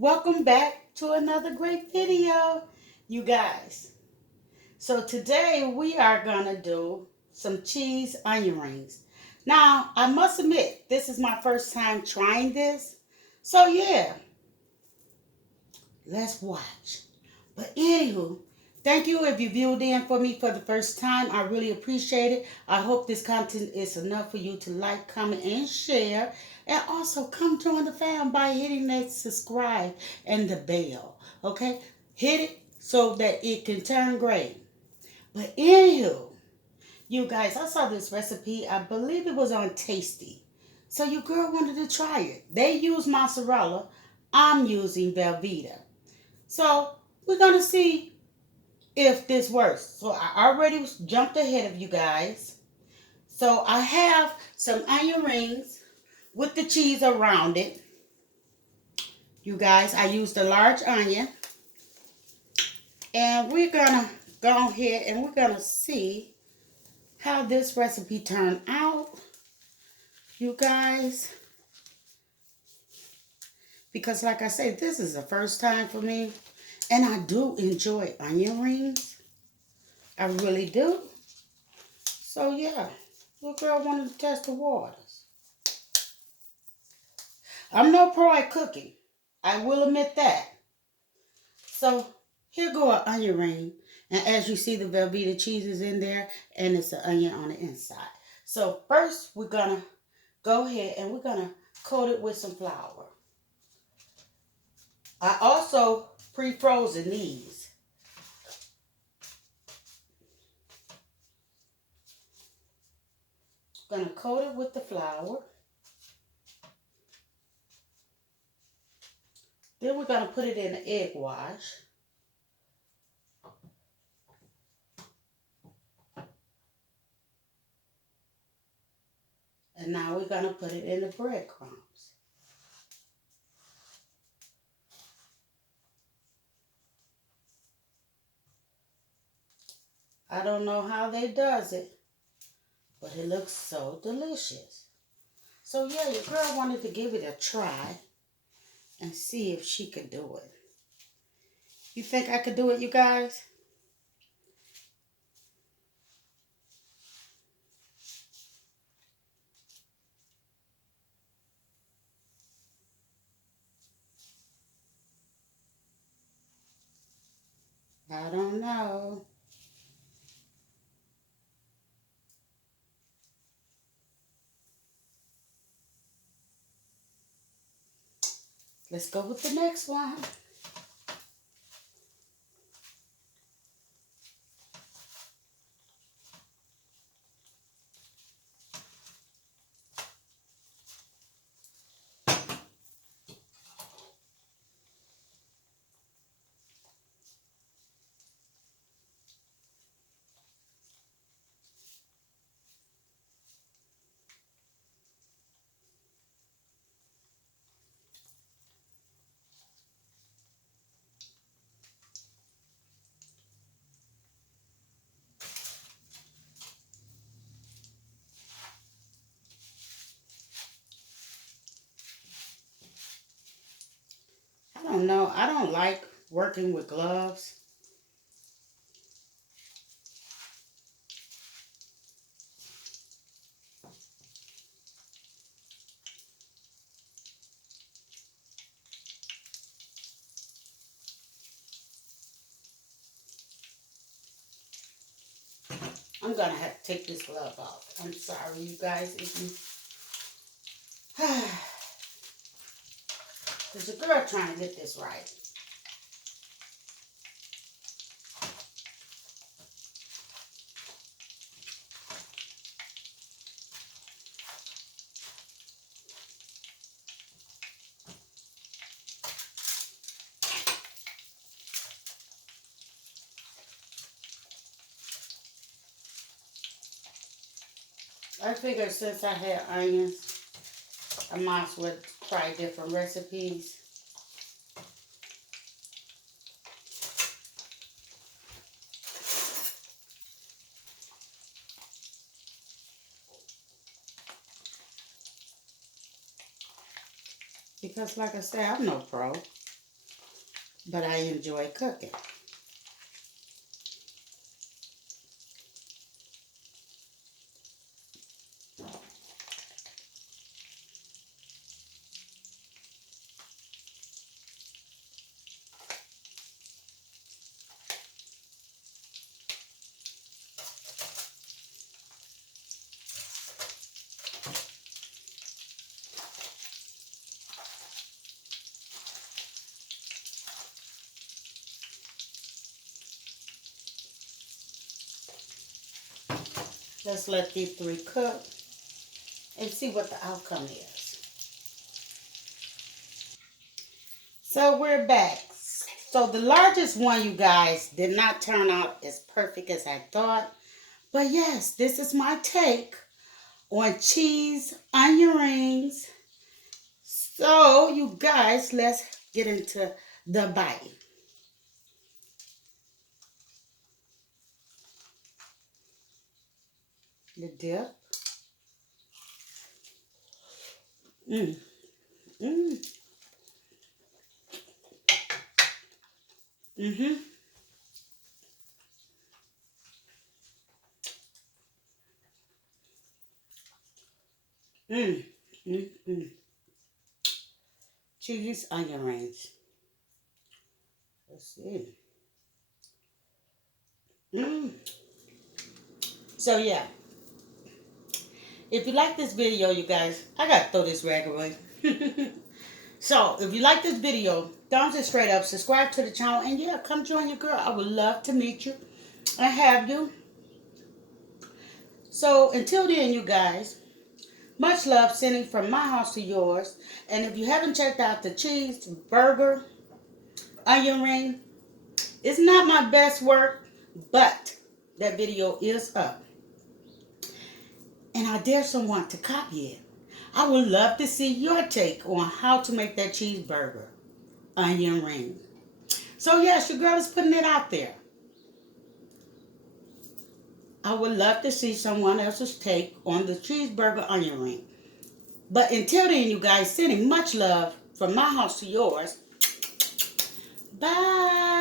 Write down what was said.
Welcome back to another great video, you guys. So today we are gonna do some cheese onion rings. Now, I must admit, this is my first time trying this. So yeah, let's watch. But anywho, thank you if you viewed in for me for the first time. I really appreciate it. I hope this content is enough for you to like, comment, and share. And also come join the fam by hitting that subscribe and the bell. Okay? Hit it so that it can turn gray. But anywho, you guys, I saw this recipe. I believe it was on Tasty. So your girl wanted to try it. They use mozzarella. I'm using Velveeta. So we're gonna see if this works. So I already jumped ahead of you guys. So I have some onion rings with the cheese around it. You guys, I used a large onion. And we're gonna go ahead and we're gonna see how this recipe turned out. You guys. Because like I said, this is the first time for me. And I do enjoy onion rings. I really do. So yeah, little girl wanted to test the waters. I'm no pro at cooking. I will admit that. So here go an onion ring. And as you see, the Velveeta cheese is in there. And it's an onion on the inside. So first, we're going to go ahead and we're going to coat it with some flour. I also pre-frozen these. Going to coat it with the flour. Then we're going to put it in an egg wash. And now we're going to put it in the breadcrumbs. I don't know how they does it, but it looks so delicious. So yeah, your girl wanted to give it a try and see if she could do it. You think I could do it, you guys? I don't know. Let's go with the next one. I don't know. I don't like working with gloves. I'm going to have to take this glove off. I'm sorry, you guys, if you... There's a girl trying to get this right. I figured since I had onions, I might as well try different recipes. Because like I said, I'm no pro. but I enjoy cooking. Let's let these three cook and see what the outcome is. So we're back. So the largest one, you guys, did not turn out as perfect as I thought. But yes, this is my take on cheese onion rings. So you guys, let's get into the bite. The dip. Mmm. Mmm. Mm-hmm. Mmm. Mm-hmm. Cheese onion rings. Let's see. Mmm. So yeah, if you like this video, you guys, I gotta throw this rag away. So if you like this video, thumbs it straight up, subscribe to the channel, and yeah, come join your girl. I would love to meet you and have you. So until then, you guys, much love sending from my house to yours. And if you haven't checked out the cheeseburger onion ring, it's not my best work, but that video is up. And I dare someone to copy it. I would love to see your take on how to make that cheeseburger onion ring. So yes, your girl is putting it out there. I would love to see someone else's take on the cheeseburger onion ring. But until then, you guys, sending much love from my house to yours. Bye.